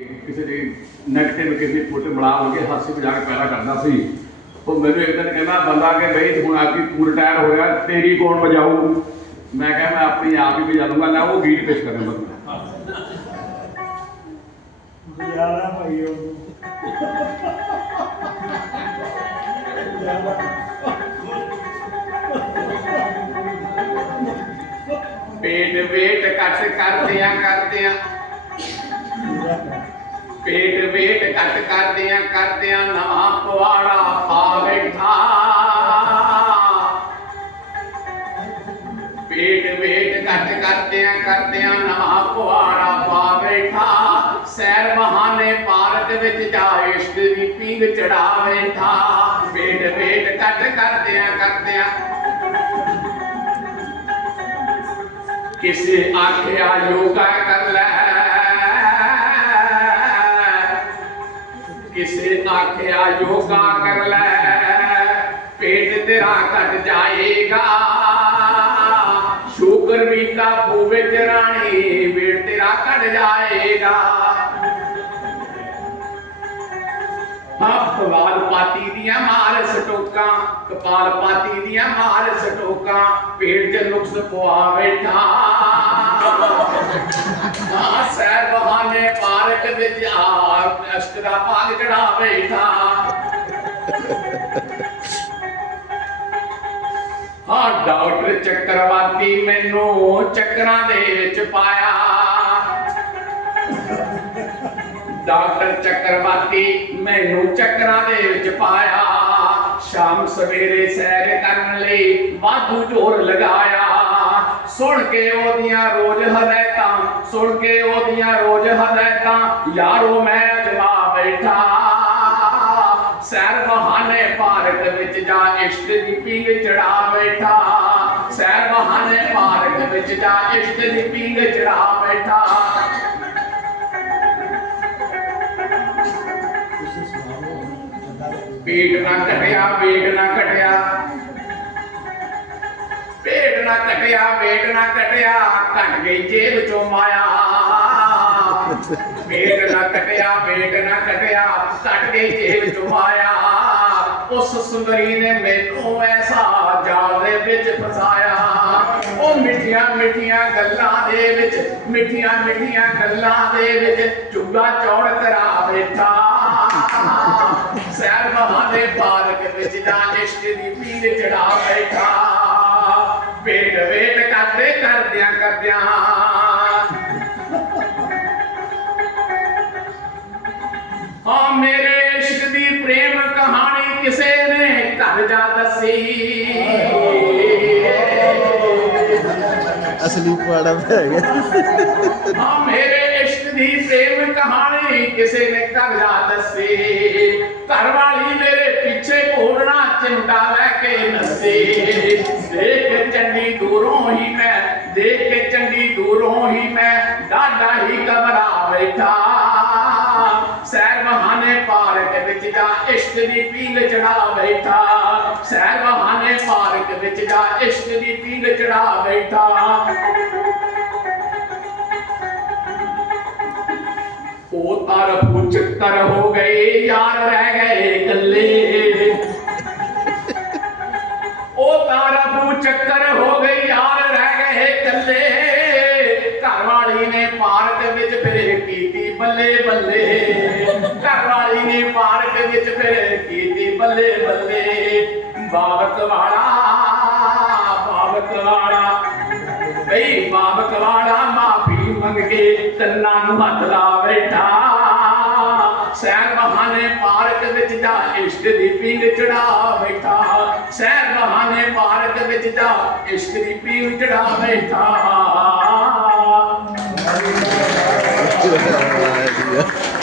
ਕਿਸੇ ਦੀ ਨੈਗੇਟਿਵ ਕਿਸੇ ਦੀ ਫੋਟੋ ਬਣਾ ਹੋ ਕੇ ਹਾਸੀ ਮਜ਼ਾਕ ਪੈਦਾ ਕਰਦਾ ਸੀ ਉਹ ਮੈਨੂੰ ਇੱਕ ਦਿਨ ਕਹਿੰਦਾ ਬੰਦਾ ਕਿ ਬਈ ਹੁਣ ਆਪੀ ਤੂੰ ਰਿਟਾਇਰ ਹੋ ਗਿਆ ਤੇਰੀ ਕੌਣ ਵਜਾਊ ਮੈਂ ਕਿਹਾ ਮੈਂ ਆਪਣੀ ਆਪ ਹੀ ਵਜਾ ਲੂੰਗਾ ਨਾ ਉਹ ਗੀਤ ਪੇਸ਼ ਕਰਨ ਲੱਗਾ ਗੁਜ਼ਾਰਾ ਭਾਈ ਉਹ ਪੇਟ ਵੇਟ ਕੱਟ ਕਰਦਿਆਂ ਕਰਦਿਆਂ पेट वेट कट कर दिया कर दिया नवा पवाड़ा पा बैठा पेट वेट कट कर दिया कर दिया नवा पवाड़ा पा बैठा सैर बहाने पार्क में जा इश्तरी पिंग चढ़ा बैठा पेट वेट कट कर दिया कर दिया। किसे आख्या योगा कर आख्या योगा कर ले। पेट तेरा कट जाएगा। शुगर भी का पूवे चरानी पेट तेरा कट जाएगा। हाँ, कपाल पाती दिया मार सटोका, कपाल पाती दिया मार सटोका, पेट च नुक्स पुआ बैठा। ਆ ਸੈਰ ਬਹਾਨੇ ਪਾਰਕ ਵਿੱਚ ਆ ਅਸ਼ਕ ਪਾਗ ਚੜਾ ਬੈਠਾ ਆ ਡਾਕਟਰ ਚੱਕਰਵਾਤੀ ਮੈਨੂੰ ਚੱਕਰਾਂ ਦੇ ਵਿੱਚ ਪਾਇਆ। ਡਾਕਟਰ ਚੱਕਰਵਾਤੀ ਮੈਨੂੰ ਚੱਕਰਾਂ ਦੇ ਵਿੱਚ ਪਾਇਆ। ਸ਼ਾਮ ਸਵੇਰੇ ਸੈਰ ਕਰਨ ਲਈ ਵਾਧੂ ਜ਼ੋਰ ਲਗਾਇਆ। सुन के ओदिया रोज हदायत सुन के ओदिया दिया रोज हदायता यारो मैं जमा बैठा। सैर बहाने पार्क बिच जा इश्त की पींग चढ़ा बैठा। सैर बहाने पार्क बिच जा इश्त की पींग चढ़ा बैठा। पीट ना कटिया पीट ना कटिया ਘਟਿਆ ਪੇਟ ਨਾ ਘਟਿਆ ਵੇਟ ਨਾ ਘਟਿਆ ਘਟ ਗਈ ਜੇਬ ਚੋਂ ਮਾਇਆ ਪੇਟ ਨਾ ਘਟਿਆ ਵੇਟ ਨਾ ਘਟਿਆ ਘਟ ਗਈ ਜੇਬ ਚੋਂ ਮਾਇਆ ਉਸ ਸੁੰਦਰੀ ਨੇ ਮੈਨੂੰ ਐਸਾ ਜਾਲ ਦੇ ਵਿੱਚ ਫਸਾਇਆ ਉਹ ਮਿੱਠੀਆਂ ਮਿੱਠੀਆਂ ਗੱਲਾਂ ਦੇ ਵਿੱਚ ਮਿੱਠੀਆਂ ਮਿੱਠੀਆਂ ਗੱਲਾਂ ਦੇ ਵਿੱਚ ਚੁੱਗਾ ਚੌੜ ਕਰਾ ਬੈਠਾ ਸੈਰ ਬਹਾਨੇ ਪਾਰਕ ਵਿੱਚ ਜਾ ਇਸ਼ਕ ਦੀ ਪੀੜ ਚੜਾ ਬੈਠਾ ਵੇਟ ਵੇਟ ਕਰਦੇ ਕਰਦਿਆਂ ਕਰਦਿਆਂ। ਹਾਂ ਮੇਰੇ ਇਸ਼ਕ ਦੀ ਪ੍ਰੇਮ ਕਹਾਣੀ ਕਿਸੇ ਨੇ ਘਰ ਜਾ ਦੱਸੀ। ਅਸਲੀ ਪਾੜਾ ਪੈ ਗਿਆ ਹਾਂ ਮੇਰੇ ਇਸ਼ਕ ਦੀ ਪ੍ਰੇਮ ਕਹਾਣੀ ਕਿਸੇ ਨੇ ਘਰ ਜਾ ਦੱਸੀ। ਘਰ ਵਾਲੀ ਘੋੜਨਾ ਲੈ ਕੇ ਨੱਸੇ। ਦੇਖ ਚੰਡੀ ਦੂਰੋਂ ਹੀ ਮੈਂ, ਦੇਖ ਕੇ ਚੰਡੀ ਦੂਰੋਂ ਹੀ ਮੈਂ ਡਾਡਾ ਹੀ ਘਬਰਾ ਬੈਠਾ। ਸੈਰ ਬਹਾਨੇ ਪਾਰਕ ਵਿੱਚ ਜਾ, ਇਸ਼ਕ ਦੀ ਪੀਲ ਚੜਾ ਬੈਠਾ। ਸੈਰ ਬਹਾਨੇ ਪਾਰਕ ਵਿੱਚ ਜਾ, ਇਸ਼ਕ ਦੀ ਪੀਲ ਚੜਾ ਬੈਠਾ। ਪਾਰਕ ਵਿੱਚ ਫਿਰ ਕੀਤੀ ਬੱਲੇ ਬੱਲੇ। ਘਰ ਵਾਲੀ ਨੇ ਪਾਰਕ ਵਿੱਚ ਫਿਰ ਕੀਤੀ ਬੱਲੇ ਬੱਲੇ। ਬਾਬਕ ਵਾਲਾ ਬਾਬਕ ਵਾਲਾ। ਬਈ ਬਾਬਕ ਵਾਲਾ ਮਾਫੀ ਮੰਗ ਕੇ ਤੰਨਾ ਨੂੰ ਹੱਥ ਲਾ ਬੈਠਾ। ਸੈਰ ਬਹਾਨੇ ਪਾਰਕ ਵਿੱਚ ਜਾ ਇਸ਼ਕ ਦੀ ਪੀਂਗ ਚੜਾ ਬੈਠਾ। ਸੈਰ ਬਹਾਨੇ ਪਾਰਕ ਵਿੱਚ ਜਾ ਇਸ਼ਕ ਦੀ ਪੀਂਗ ਚੜਾ ਬੈਠਾ। with that idea.